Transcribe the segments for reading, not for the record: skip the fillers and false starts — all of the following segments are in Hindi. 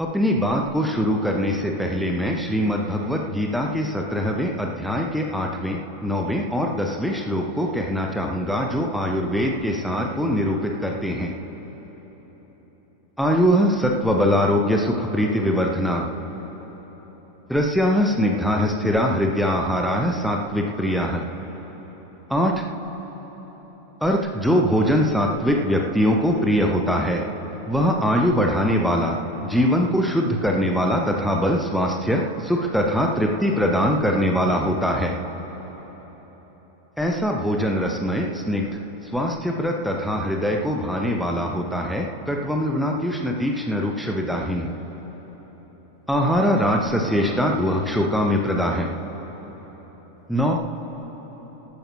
अपनी बात को शुरू करने से पहले मैं श्रीमद् भगवत गीता के 17वें अध्याय के 8वें, 9वें और 10वें श्लोक को कहना चाहूंगा, जो आयुर्वेद के सार को निरूपित करते हैं। आयुः सत्वबलारोग्य सुख प्रीति विवर्धना, रस्याः स्निग्धाः स्थिरा हृदया आहाराः सात्विक प्रियाः। 8 अर्थ, जो भोजन सात्विक व्यक्तियों को प्रिय होता है वह आयु बढ़ाने वाला, जीवन को शुद्ध करने वाला तथा बल, स्वास्थ्य, सुख तथा तृप्ति प्रदान करने वाला होता है। ऐसा भोजन रसमय, स्निग्ध, स्वास्थ्यप्रद तथा हृदय को भाने वाला होता है। कट्वम्लवणात्युष्ण तीक्ष्ण रुक्ष विदाहीन आहारा राजसस्येष्टा दुहक्षोका में प्रदा है। 9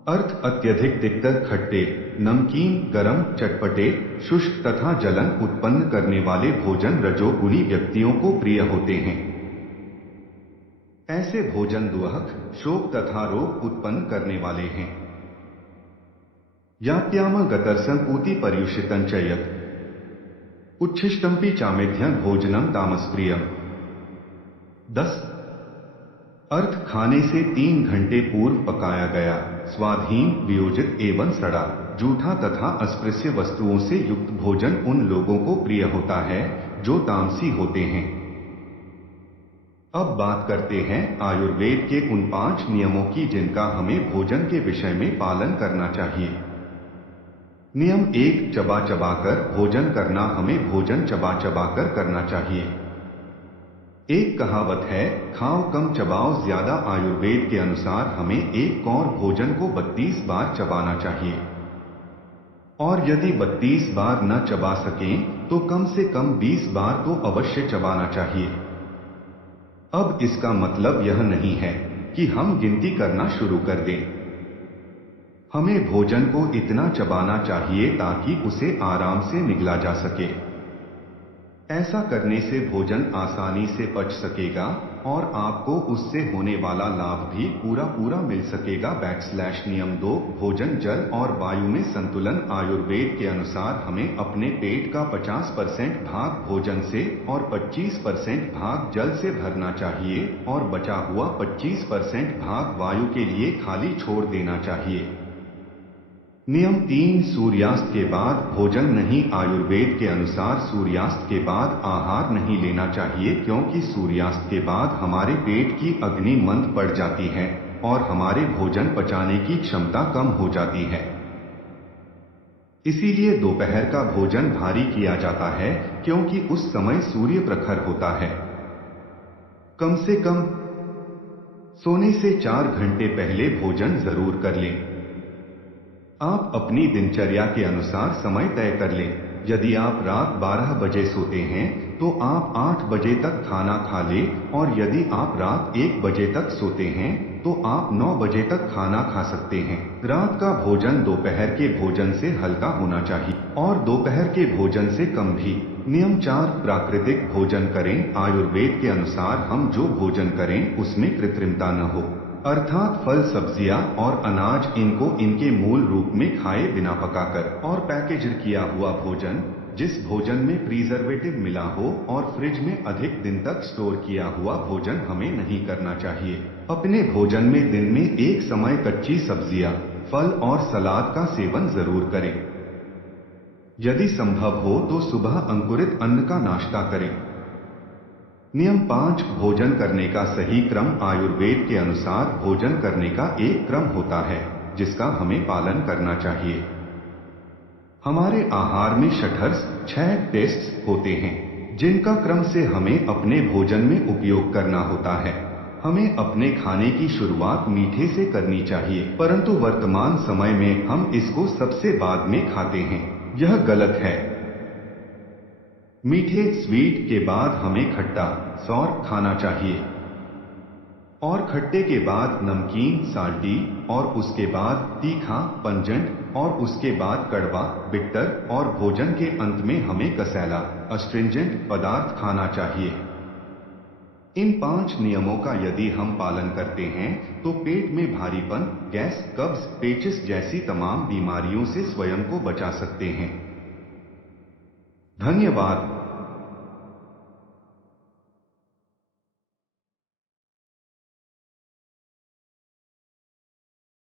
अर्थ, अत्यधिक तिक्त, खट्टे, नमकीन, गरम, चटपटे, शुष्क तथा जलन उत्पन्न करने वाले भोजन रजोगुणी व्यक्तियों को प्रिय होते हैं। ऐसे भोजन दुहक, शोक तथा रोग उत्पन्न करने वाले हैं। यात्याम गतरसं पूति पर्युषितं च यत् उच्छिष्टमपि चामेध्यं भोजनम तामसप्रियम। 10 अर्थ, खाने से 3 घंटे पूर्व पकाया गया, स्वादहीन, वियोजित एवं सड़ा, जूठा तथा अस्पृश्य वस्तुओं से युक्त भोजन उन लोगों को प्रिय होता है जो तामसी होते हैं। अब बात करते हैं आयुर्वेद के उन 5 नियमों की जिनका हमें भोजन के विषय में पालन करना चाहिए। नियम 1, चबा चबाकर भोजन करना। हमें भोजन चबा चबाकर करना चाहिए। एक कहावत है, खाओ कम चबाओ ज्यादा। आयुर्वेद के अनुसार हमें एक कौर भोजन को 32 बार चबाना चाहिए, और यदि 32 बार न चबा सकें तो कम से कम 20 बार तो अवश्य चबाना चाहिए। अब इसका मतलब यह नहीं है कि हम गिनती करना शुरू कर दें। हमें भोजन को इतना चबाना चाहिए ताकि उसे आराम से निगला जा सके। ऐसा करने से भोजन आसानी से पच सकेगा और आपको उससे होने वाला लाभ भी पूरा मिल सकेगा। नियम 2, भोजन जल और वायु में संतुलन। आयुर्वेद के अनुसार हमें अपने पेट का 50% भाग भोजन से और 25% भाग जल से भरना चाहिए और बचा हुआ 25% भाग वायु के लिए खाली छोड़ देना चाहिए। नियम 3, सूर्यास्त के बाद भोजन नहीं। आयुर्वेद के अनुसार सूर्यास्त के बाद आहार नहीं लेना चाहिए, क्योंकि सूर्यास्त के बाद हमारे पेट की अग्नि मंद पड़ जाती है और हमारे भोजन पचाने की क्षमता कम हो जाती है। इसीलिए दोपहर का भोजन भारी किया जाता है, क्योंकि उस समय सूर्य प्रखर होता है। कम से कम सोने से 4 घंटे पहले भोजन जरूर कर लें। आप अपनी दिनचर्या के अनुसार समय तय कर लें। यदि आप रात 12 बजे सोते हैं तो आप 8 बजे तक खाना खा लें, और यदि आप रात 1 बजे तक सोते हैं तो आप 9 बजे तक खाना खा सकते हैं। रात का भोजन दोपहर के भोजन से हल्का होना चाहिए और दोपहर के भोजन से कम भी। नियम 4, प्राकृतिक भोजन करें। आयुर्वेद के अनुसार हम जो भोजन करें उसमें कृत्रिमता न हो, अर्थात फल, सब्जियां और अनाज, इनको इनके मूल रूप में खाए बिना पकाकर और पैकेज्ड किया हुआ भोजन, जिस भोजन में प्रिजर्वेटिव मिला हो और फ्रिज में अधिक दिन तक स्टोर किया हुआ भोजन हमें नहीं करना चाहिए। अपने भोजन में दिन में एक समय कच्ची सब्जियां, फल और सलाद का सेवन जरूर करें। यदि संभव हो तो सुबह अंकुरित अन्न का नाश्ता करें। नियम 5, भोजन करने का सही क्रम। आयुर्वेद के अनुसार भोजन करने का एक क्रम होता है जिसका हमें पालन करना चाहिए। हमारे आहार में षट्स 6 टेस्ट्स होते हैं जिनका क्रम से हमें अपने भोजन में उपयोग करना होता है। हमें अपने खाने की शुरुआत मीठे से करनी चाहिए, परंतु वर्तमान समय में हम इसको सबसे बाद में खाते हैं। यह गलत है। मीठे स्वीट के बाद हमें खट्टा सौर खाना चाहिए, और खट्टे के बाद नमकीन साल्टी, और उसके बाद तीखा पंजेंट, और उसके बाद कड़वा बिट्टर, और भोजन के अंत में हमें कसैला अस्ट्रिंजेंट पदार्थ खाना चाहिए। इन 5 नियमों का यदि हम पालन करते हैं तो पेट में भारीपन, गैस, कब्ज, पेचिस जैसी तमाम बीमारियों से स्वयं को बचा सकते हैं। धन्यवाद।